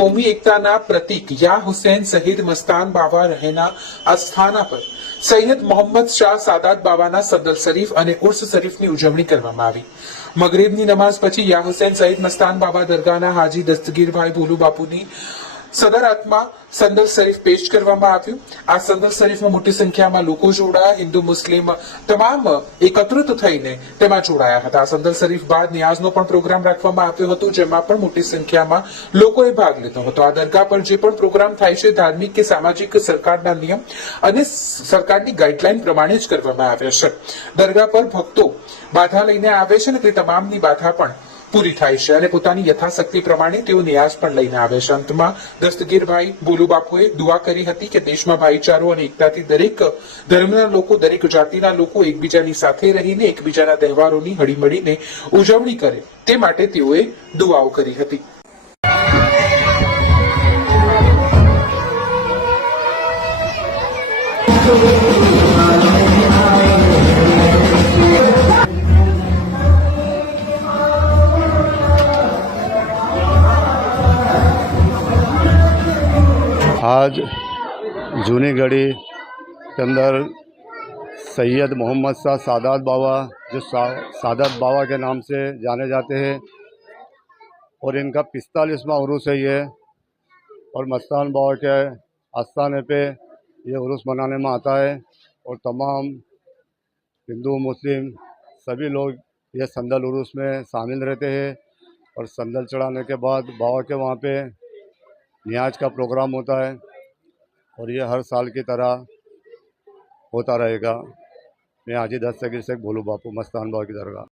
કોમી એકતાના પ્રતીક યા હુસૈન શહીદ મસ્તાન બાવા રહેના અસ્થાના પર સૈયદ મોહમ્મદ શાહ સાદાત બાવાના સદલ શરીફ અને ઉર્સ શરીફની ઉજવણી કરવામાં આવી મગરીબની નમાઝ પછી યા હુસૈન શહીદ મસ્તાન બાબા દરગાહના હાજી દસ્તગીરભાઈ ભોલુ બાપુની સદરાતમાં સંદર શરીફ પેશ કરવામાં આવ્યું. આ સંદર શરીફમાં મોટી સંખ્યામાં લોકો જોડાયા. હિન્દુ, મુસ્લિમ તમામ એકત્રિત થઈને તેમાં જોડાયા હતા. આ સંદલ શરીફ બાદ નિયાઝનો પણ પ્રોગ્રામ રાખવામાં આવ્યો હતો, જેમાં પણ મોટી સંખ્યામાં લોકોએ ભાગ લીધો હતો. આ દરગાહ પર જે પણ પ્રોગ્રામ થાય છે, ધાર્મિક કે સામાજિક સરકારના નિયમ અને સરકારની ગાઈડલાઈન પ્રમાણે જ કરવામાં આવે છે. દરગાહ પર ભક્તો બાધા લઈને આવે છે ને તે તમામની બાધા પણ પૂરી થાય છે અને પોતાની યથાશક્તિ પ્રમાણે તેઓ નિયાસ પણ લઈને આવે છે. અંતમાં દસ્તગીરભાઈ બોલુ બાપુએ દુઆ કરી હતી કે દેશમાં ભાઈચારો અને એકતાથી દરેક ધર્મના લોકો, દરેક જાતિના લોકો એકબીજાની સાથે રહીને એકબીજાના તહેવારોની હળીમળીને ઉજવણી કરે તે માટે તેઓએ દુઆઓ કરી હતી. आज जूनी गढ़ी के अंदर सैयद मोहम्मद शाह सादात बाबा, जो सादात बाबा के नाम से जाने जाते हैं, और इनका पिस्तालीसवां उरूस है ये, और मस्तान बाबा के आस्थाने पे ये उरूस मनाने में आता है, और तमाम हिंदू, मुस्लिम सभी लोग ये संदल उरूस में शामिल रहते हैं, और संदल चढ़ाने के बाद बाबा के वहाँ पे न्याज का प्रोग्राम होता है और ये हर साल की तरह होता रहेगा मैं हाजी दस्तगीर शेख भोलू बापू मस्तान बाबा की दरगाह